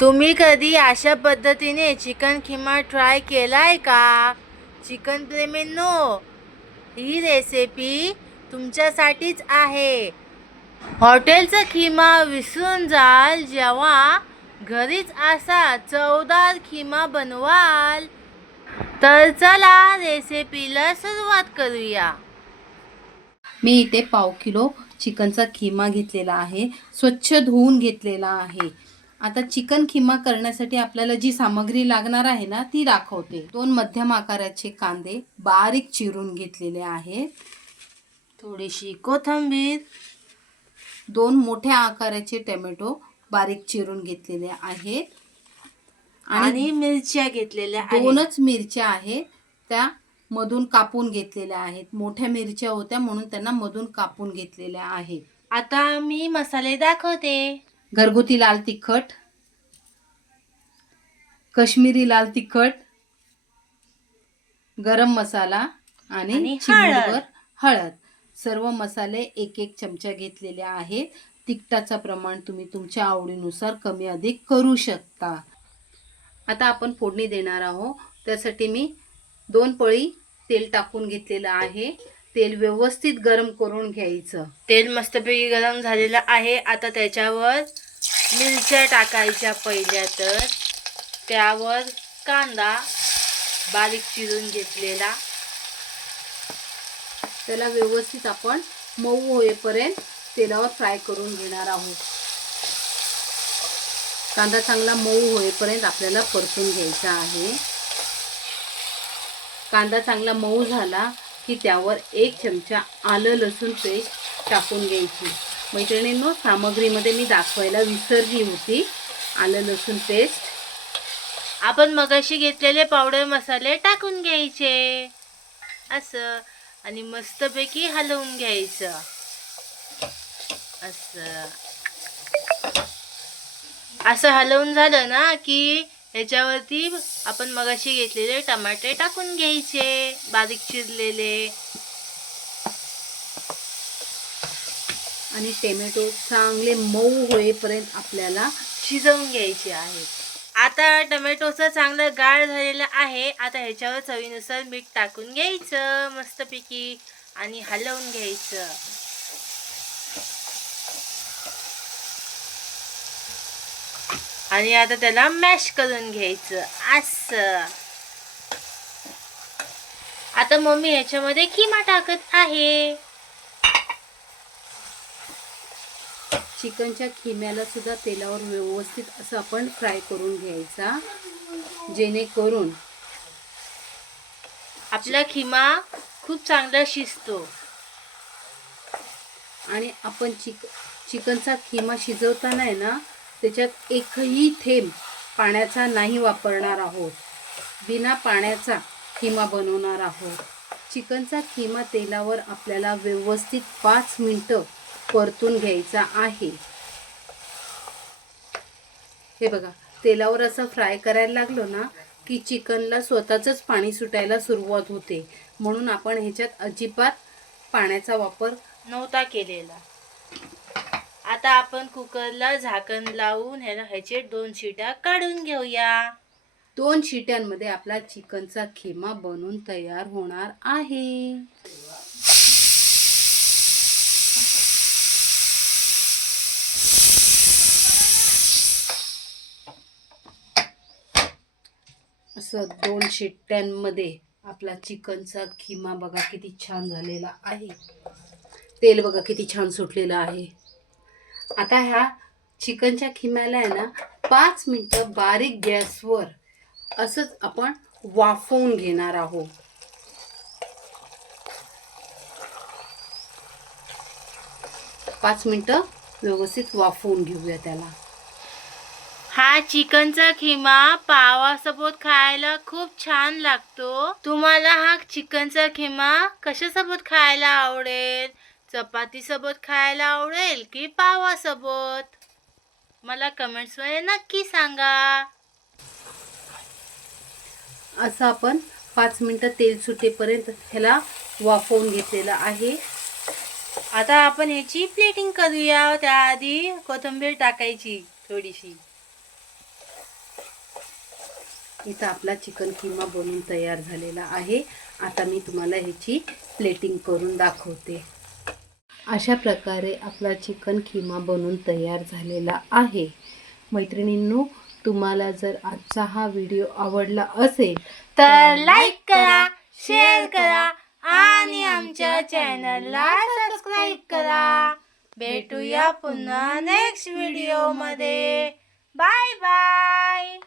तुम्ही कधी अशा पद्धतीने चिकन खिमा ट्राय केलाय का? चिकन प्रेमींनो, ही रेसिपी तुमच्यासाठीच आहे. हॉटेलचा खिमा विसरून जाल जेव्हा घरीच असा चवदार खिमा बनवाल. तर चला रेसिपीला सुरुवात करूया. मी इथे पाव किलो चिकनचा खिमा घेतलेला आहे. स्वच्छ धुवून घेतलेला आहे. आता चिकन खिमा करण्यासाठी आपल्याला जी सामग्री लागणार आहे ना ती दाखवते. 2 मध्यम आकाराचे कांदे बारीक चिरून घेतलेले आहेत. थोडीशी कोथिंबीर, 2 मोठ्या आकाराचे टोमॅटो बारीक चिरून घेतलेले आहेत आणि मिरच्या घेतलेल्या आहेत. 2च मिरच्या आहेत, त्या मधून कापून घेतलेल्या आहेत. मोठ्या मिरच्या होत्या म्हणून त्यांना मधून कापून घेतलेल्या आहेत. आता मी मसाले दाखवते. घरगुती लाल तिखट, काश्मीरी लाल तिखट, गरम मसाला आणि चिमूटभर हळद. सर्व मसाले 1-1 चमचा घेतलेले आहेत. तिखटाचं प्रमाण तुम्ही तुमच्या आवडीनुसार कमी अधिक करू शकता. आता आपण फोडणी देणार आहोत. त्यासाठी मी 2 पळी तेल टाकून घेतलेलं आहे. तेल व्यवस्थित गरम करून घ्यायचं. तेल मस्तपैकी गरम झालेलं आहे. आता त्याच्यावर मिरच्या टाकायच्या पहिल्या. तर त्यावर कांदा बारीक चिरून घेतलेला. त्याला व्यवस्थित आपण मऊ होईपर्यंत तेलावर फ्राय करून घेणार आहोत. कांदा चांगला मऊ होईपर्यंत आपल्याला परतून घ्यायचा आहे. कांदा चांगला मऊ झाला की त्यावर 1 चमचा आलं लसूण पेस्ट टाकून घ्यायची. मैत्रिणींनो, सामग्रीमध्ये मी दाखवायला विसरली होती. आलं लसूण पेस्ट आपण मगाशी घेतलेले पावडर मसाले टाकून घ्यायचे असं आणि मस्तपैकी हलवून घ्यायचं असं हलवून झालं ना की ह्याच्यावरती आपण मगाशी घेतलेले टमाटे टाकून घ्यायचे बारीक चिरलेले. आणि टोमॅटो चांगले मऊ होईपर्यंत आपल्याला शिजवून घ्यायचे आहेत. आता टोमॅटोचं चांगलं गाळ झालेलं आहे. आता ह्याच्यावर चवीनुसार मीठ टाकून घ्यायचं मस्तपैकी आणि हलवून घ्यायचं. आणि आता त्याला मॅश करून घ्यायचं असं. आता मम्मी ह्याच्यामध्ये खिमा टाकत आहे. चिकनच्या खिम्याला सुद्धा तेलावर व्यवस्थित असं आपण फ्राय करून घ्यायचा, जेणेकरून आपला खिमा खूप चांगला शिजतो. आणि आपण चिकनचा खिमा शिजवताना आहे ना त्याच्यात एकही थेंब पाण्याचा नाही वापरणार आहोत. बिना पाण्याचा खिमा बनवणार आहोत. चिकनचा खिमा तेलावर आपल्याला व्यवस्थित 5 मिनिटं परतून घ्यायचा आहे. हे बघा, तेलावर असं फ्राय करायला लागलो ना की चिकनला स्वतःच पाणी सुटायला सुरुवात होते. म्हणून आपण ह्याच्यात अजिबात पाण्याचा वापर नव्हता केलेला. आता आपण कुकरला झाकण लावून ह्याचे 2 शिट्या काढून घेऊया. 2 शिट्यांमध्ये आपला चिकनचा खिमा बनून तयार होणार आहे. असं 2 शिट्ट्यांमध्ये आपला चिकनचा खिमा बघा किती छान झालेला आहे. तेल बघा किती छान सुटलेलं आहे. आता ह्या चिकनच्या खिम्याला आहे ना 5 मिनिटं बारीक गॅसवर असंच आपण वाफवून घेणार आहोत. पाच मिनिटं व्यवस्थित वाफवून घेऊया त्याला. हा चिकनचा खिमा पावासोबत खायला खूप छान लागतो. तुम्हाला हा चिकनचा खिमा कशासोबत खायला आवडेल? चपाती सोबत खायला आवडेल की पावासोबत? मला कमेंट्समध्ये नक्की सांगा. असं आपण 5 मिनिटं तेल सुटेपर्यंत ह्याला वाफवून घेतलेलं आहे. आता आपण ह्याची प्लेटिंग करूया. त्याआधी कोथिंबीर टाकायची थोडीशी. इथं आपला चिकन किमा बनवून तयार झालेला आहे. आता मी तुम्हाला ह्याची प्लेटिंग करून दाखवते. अशा प्रकारे आपला चिकन किमा बनवून तयार झालेला आहे. मैत्रिणींनो, तुम्हाला जर आजचा हा व्हिडिओ आवडला असेल तर लाईक करा, शेअर करा आणि आमच्या चॅनलला सबस्क्राईब करा. भेटूया पुन्हा नेक्स्ट व्हिडिओ मध्ये. Bye bye.